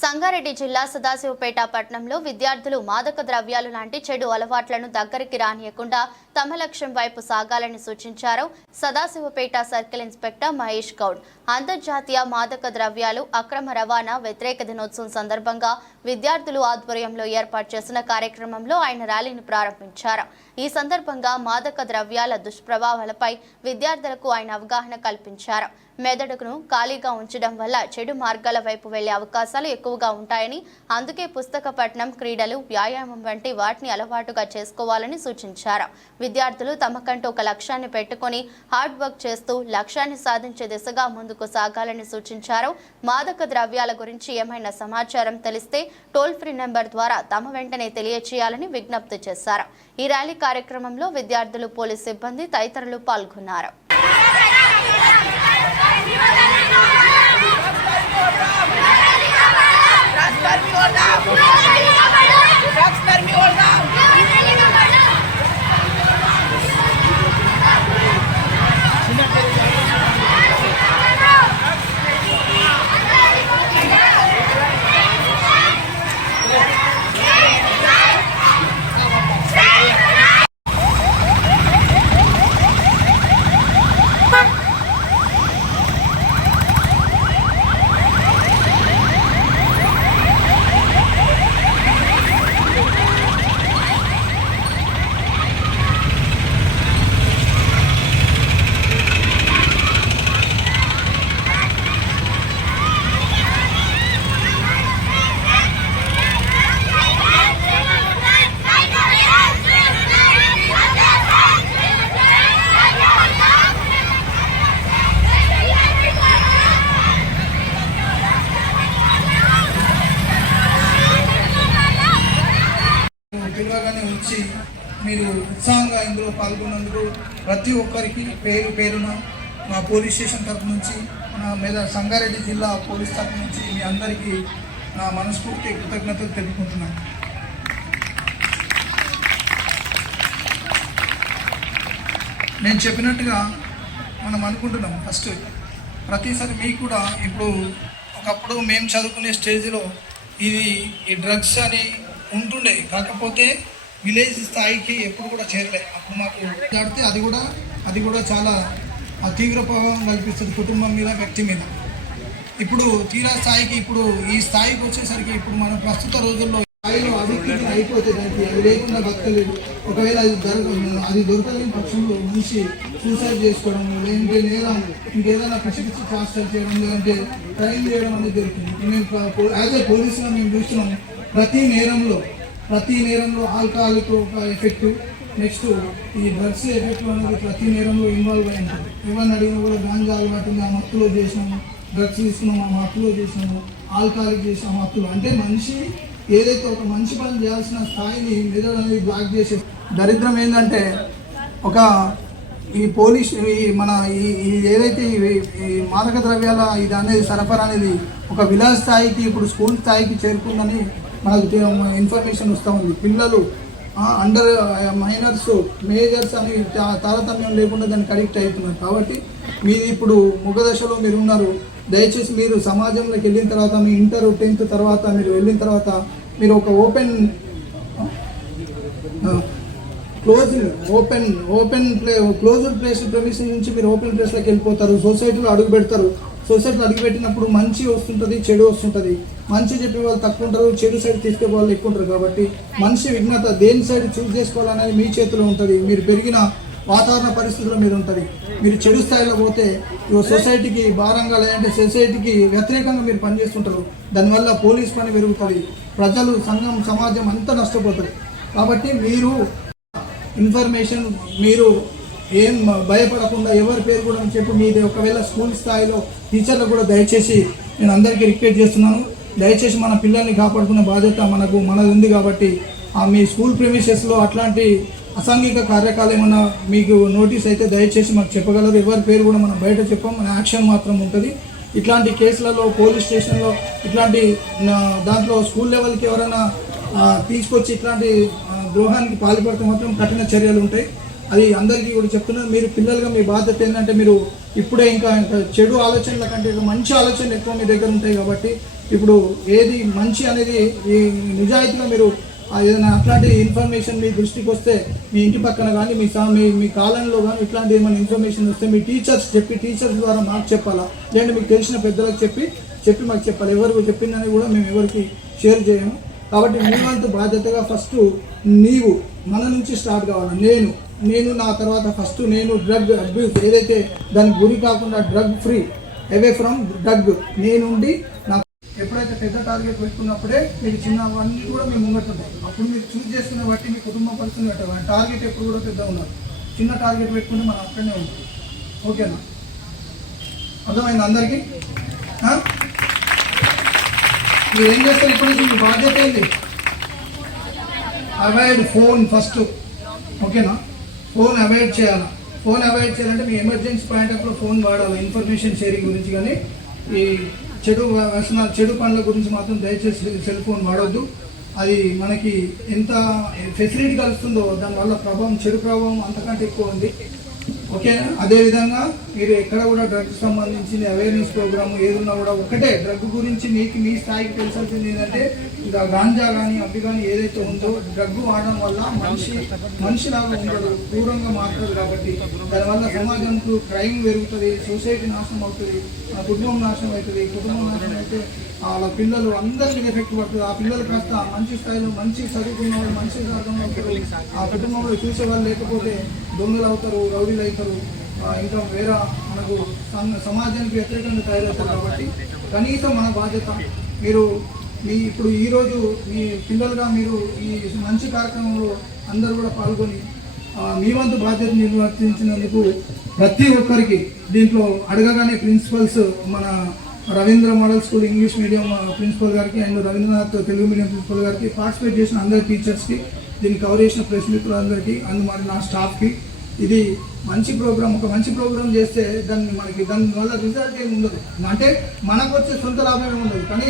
సంగారెడ్డి జిల్లా సదాశివపేట పట్టణంలో విద్యార్థులు మాదక ద్రవ్యాలు లాంటి చెడు అలవాట్లను దగ్గరికి రానియకుండా తమ లక్ష్యం వైపు సాగాలని సూచించారు సదాశివపేట సర్కిల్ ఇన్స్పెక్టర్ మహేష్ గౌడ్. అంతర్జాతీయ మాదక ద్రవ్యాలు అక్రమ రవాణా వ్యతిరేక దినోత్సవం సందర్భంగా విద్యార్థులు ఆధ్వర్యంలో ఏర్పాటు చేసిన కార్యక్రమంలో ఆయన ర్యాలీని ప్రారంభించారు. ఈ సందర్భంగా మాదక ద్రవ్యాల దుష్ప్రభావాలపై విద్యార్థులకు ఆయన అవగాహన కల్పించారు. మెదడును ఖాళీగా ఉంచడం వల్ల చెడు మార్గాల వైపు వెళ్లే అవకాశాలు ఎక్కువగా ఉంటాయని, అందుకే పుస్తక పఠనం, క్రీడలు, వ్యాయామం వంటి వాటిని అలవాటుగా చేసుకోవాలని సూచించారు. విద్యార్థులు తమకంటూ ఒక లక్ష్యాన్ని పెట్టుకుని హార్డ్ వర్క్ చేస్తూ లక్ష్యాన్ని సాధించే దిశగా ముందుకు సాగాలని సూచించారు. మాదక ద్రవ్యాల గురించి ఏమైనా సమాచారం తెలిస్తే టోల్ ఫ్రీ నెంబర్ ద్వారా తమ వెంటనే తెలియచేయాలని విజ్ఞప్తి చేశారు. ఈ ర్యాలీ కార్యక్రమంలో విద్యార్థులు, పోలీస్ సిబ్బంది తదితరులు పాల్గొన్నారు. పిల్లగానే వచ్చి మీరు ఉత్సాహంగా ఇందులో పాల్గొన్నందుకు ప్రతి ఒక్కరికి పేరు పేరున మా పోలీస్ స్టేషన్ తరఫు నుంచి, నా మీద సంగారెడ్డి జిల్లా పోలీస్ తరఫు నుంచి మీ అందరికీ నా మనస్ఫూర్తి కృతజ్ఞతలు తెలుపుకుంటున్నాను. నేను చెప్పినట్టుగా మనం అనుకుంటున్నాం ఫస్ట్ ప్రతిసారి మీకు కూడా ఇప్పుడు ఒకప్పుడు మేము చదువుకునే స్టేజ్లో ఈ డ్రగ్స్ అని ఉంటుండే, కాకపోతే విలేజ్ స్థాయికి ఎప్పుడు కూడా చేరలే. అప్పుడు మాకు దాడితే అది కూడా చాలా తీవ్ర ప్రభావం కల్పిస్తుంది కుటుంబం మీద, వ్యక్తి మీద. ఇప్పుడు తీరా స్థాయికి ఇప్పుడు ఈ స్థాయికి వచ్చేసరికి ఇప్పుడు మనం ప్రస్తుత రోజుల్లో స్థాయిలో అభివృద్ధి అయిపోతే దానికి అది లేకుండా బతకలేదు. ఒకవేళ అది దొరకలేని పక్షంలో మనిషి సూసైడ్ చేసుకోవడం, లేదంటే నేరం ఇంకేదైనా పిచ్చి చేష్టలు చేయడం, లేదంటే క్రైమ్ చేయడం అనేది జరుగుతుంది. మేము యాజ్ ఏ పోలీసుగా మేము చూస్తున్నాం ప్రతి నేరంలో ఆల్కహాల్కి ఒక ఎఫెక్ట్, నెక్స్ట్ ఈ డ్రగ్స్ ఎఫెక్ట్ అనేది ప్రతి నేరంలో ఇన్వాల్వ్ అయి ఉంటుంది. ఎవరిని అడిగినా కూడా గాంజా అలవాటుంది, ఆ మత్తులో చేసినాము, డ్రగ్స్ తీసుకున్నాము, ఆ మత్తులో చేసినాము, ఆల్కహాల్కి చేసిన మత్తులో. అంటే మనిషి ఏదైతే ఒక మంచి పని చేయాల్సిన స్థాయిని మెదడు అనేది బ్లాక్ చేసే దరిద్రం ఏంటంటే ఈ పోలీస్ మన ఏదైతే ఈ మాదక ద్రవ్యాల ఇది అనేది సరఫరా అనేది ఒక విలాస్ స్థాయికి, ఇప్పుడు స్కూల్ స్థాయికి చేరుకుందని మనకు ఇన్ఫర్మేషన్ వస్తూ ఉంది. పిల్లలు అండర్ మైనర్స్, మేజర్స్ అని తారతమ్యం లేకుండా దానికి అడిక్ట్ అవుతున్నారు. కాబట్టి మీరు ఇప్పుడు ముఖదశలో మీరు ఉన్నారు. దయచేసి మీరు సమాజంలోకి వెళ్ళిన తర్వాత, మీ ఇంటర్ 10th తర్వాత మీరు వెళ్ళిన తర్వాత మీరు ఒక క్లోజ్డ్ ప్లేస్ ప్రమిషన్ నుంచి మీరు ఓపెన్ ప్లేస్లోకి వెళ్ళిపోతారు. సొసైటీలో అడుగు పెడతారు. సొసైటీలో అడుగుపెట్టినప్పుడు మంచి వస్తుంటుంది, చెడు వస్తుంటుంది. మంచి చెప్పే వాళ్ళు తక్కువ ఉంటారు, చెడు సైడ్ తీసుకునే వాళ్ళు ఎక్కువ ఉంటారు. కాబట్టి మనిషి విఘ్నత దేని సైడ్ చూస్ చేసుకోవాలనేది మీ చేతిలో ఉంటుంది. మీరు పెరిగిన వాతావరణ పరిస్థితుల్లో మీరు ఉంటుంది. మీరు చెడు స్థాయిలో పోతే సొసైటీకి భారంగా, లేదంటే సొసైటీకి వ్యతిరేకంగా మీరు పనిచేస్తుంటారు. దానివల్ల పోలీస్ పని పెరుగుతుంది, ప్రజలు, సంఘం, సమాజం అంతా నష్టపోతారు. కాబట్టి మీరు ఇన్ఫర్మేషన్ మీరు ఏం భయపడకుండా ఎవరి పేరు కూడా చెప్పి మీది ఒకవేళ స్కూల్ స్థాయిలో టీచర్లకు కూడా దయచేసి నేను అందరికీ రిక్వెస్ట్ చేస్తున్నాను. దయచేసి మన పిల్లల్ని కాపాడుకునే బాధ్యత మనది ఉంది. కాబట్టి మీ స్కూల్ ప్రెమిసెస్లో అట్లాంటి అసాంఘిక కార్యక్రమాలు ఏమన్నా మీకు నోటీస్ అయితే దయచేసి మాకు చెప్పగలరు. ఎవరి పేరు కూడా మనం బయట చెప్పాం, మన యాక్షన్ మాత్రం ఉంటుంది. ఇట్లాంటి కేసులలో పోలీస్ స్టేషన్లో ఇట్లాంటి దాంట్లో స్కూల్ లెవెల్కి ఎవరైనా తీసుకొచ్చి ఇట్లాంటి ద్రోహానికి పాల్పడితే మాత్రం కఠిన చర్యలు ఉంటాయి. అది అందరికీ కూడా చెప్తున్నాను. మీరు పిల్లలుగా మీ బాధ్యత ఏంటంటే మీరు ఇప్పుడే ఇంకా చెడు ఆలోచనల కంటే మంచి ఆలోచనలు ఎక్కువ మీ దగ్గర ఉంటాయి. కాబట్టి ఇప్పుడు ఏది మంచి అనేది ఈ నిజాయితీగా మీరు ఏదైనా అట్లాంటి ఇన్ఫర్మేషన్ మీ దృష్టికి వస్తే మీ ఇంటి పక్కన కానీ మీ కాలనీలో కానీ ఇట్లాంటి ఏమైనా ఇన్ఫర్మేషన్ వస్తే మీ టీచర్స్ ద్వారా మాకు చెప్పాలా, లేదంటే మీకు తెలిసిన పెద్దలకు చెప్పి మాకు చెప్పాలి. ఎవరికి చెప్పిందని కూడా మేము ఎవరికి షేర్ చేయము. కాబట్టి మీ వంతు బాధ్యతగా ఫస్ట్ నీవు మన నుంచి స్టార్ట్ కావాలి. నేను నా తర్వాత ఫస్ట్ నేను డ్రగ్ అబ్యూస్ ఏదైతే దానికి గురి కాకుండా drug free away from drug నేనుండి నా ఎప్పుడైతే పెద్ద టార్గెట్ పెట్టుకున్నప్పుడే మీకు చిన్నవన్నీ కూడా మేము ముంగట్టున్నాం. అప్పుడు మీరు చూస్ చేసుకున్న బట్టి మీ కుటుంబ పరిస్థితులు పెట్టాలి. టార్గెట్ ఎప్పుడు కూడా పెద్ద ఉన్నారు. చిన్న టార్గెట్ పెట్టుకుంటే మనం అక్కడనే ఉంటాం. ఓకేనా? అర్థమైంది అందరికీ? మీరు ఏం చేస్తారు ఇప్పుడు నుంచి? మీ బాధ్యత ఏంది? Avoid phone first. ఓకేనా? ఫోన్ అవాయిడ్ చేయాలా. ఫోన్ అవాయిడ్ చేయాలంటే మీ ఎమర్జెన్సీ పాయింట్ ఆఫ్లో ఫోన్ వాడాలి. ఇన్ఫర్మేషన్ షేరింగ్ గురించి కానీ ఈ చెడు పనుల గురించి మాత్రం దయచేసి సెల్ ఫోన్ వాడొద్దు. అది మనకి ఎంత ఫెసిలిటీ కలుస్తుందో దానివల్ల చెడు ప్రభావం అంతకంటే ఎక్కువ ఉంది. ఓకే, అదేవిధంగా మీరు ఎక్కడ కూడా డ్రగ్స్ సంబంధించిన అవేర్నెస్ ప్రోగ్రామ్ ఏదున్నా కూడా ఒకటే డ్రగ్ గురించి మీ స్థాయికి తెలిసాల్సింది ఏంటంటే ఇంకా గాంజా కానీ అవి కానీ ఏదైతే ఉందో డ్రగ్ వాడడం వల్ల మనిషిలాగా ఉండదు, దూరంగా మారుతుంది. కాబట్టి దానివల్ల సమాజంకు క్రైమ్ పెరుగుతుంది, సొసైటీ నాశనం అవుతుంది, కుటుంబం నాశనం అవుతుంది. కుటుంబం నాశనం అయితే వాళ్ళ పిల్లలు అందరికీ ఎఫెక్ట్ పడుతుంది. ఆ పిల్లలు కాస్త మంచి స్థాయిలో మంచి చదువుకున్న వాళ్ళు మంచి అర్థం అవుతారు. ఆ కుటుంబంలో చూసే వాళ్ళు లేకపోతే దొంగలు అవుతారు, రౌడీలు అవుతారు, ఇంకా వేరే మనకు సమాజానికి వ్యతిరేకంగా తయారవుతారు. కాబట్టి కనీసం మన బాధ్యత ఇప్పుడు ఈరోజు మీ పిల్లలుగా మీరు ఈ మంచి కార్యక్రమంలో అందరూ కూడా పాల్గొని మీ వంతు బాధ్యత నిర్వర్తించినందుకు ప్రతి ఒక్కరికి దీంట్లో అడగగానే ప్రిన్సిపల్స్ మన Ravindra model school English medium principal గారికి and Rabindranath Telugu medium principal గారికి, పార్టిసిపేట్ చేసిన అందరి టీచర్స్కి, దీన్ని కవర్ చేసిన ప్రెస్ మిత్రులందరికీ అండ్ మరి నా స్టాఫ్కి, ఇది మంచి ప్రోగ్రామ్. ఒక మంచి ప్రోగ్రామ్ చేస్తే దానివల్ల రిజల్ట్ ఏమి ఉండదు, అంటే మనకు వచ్చే సొంత లాభం ఏమి ఉండదు. కానీ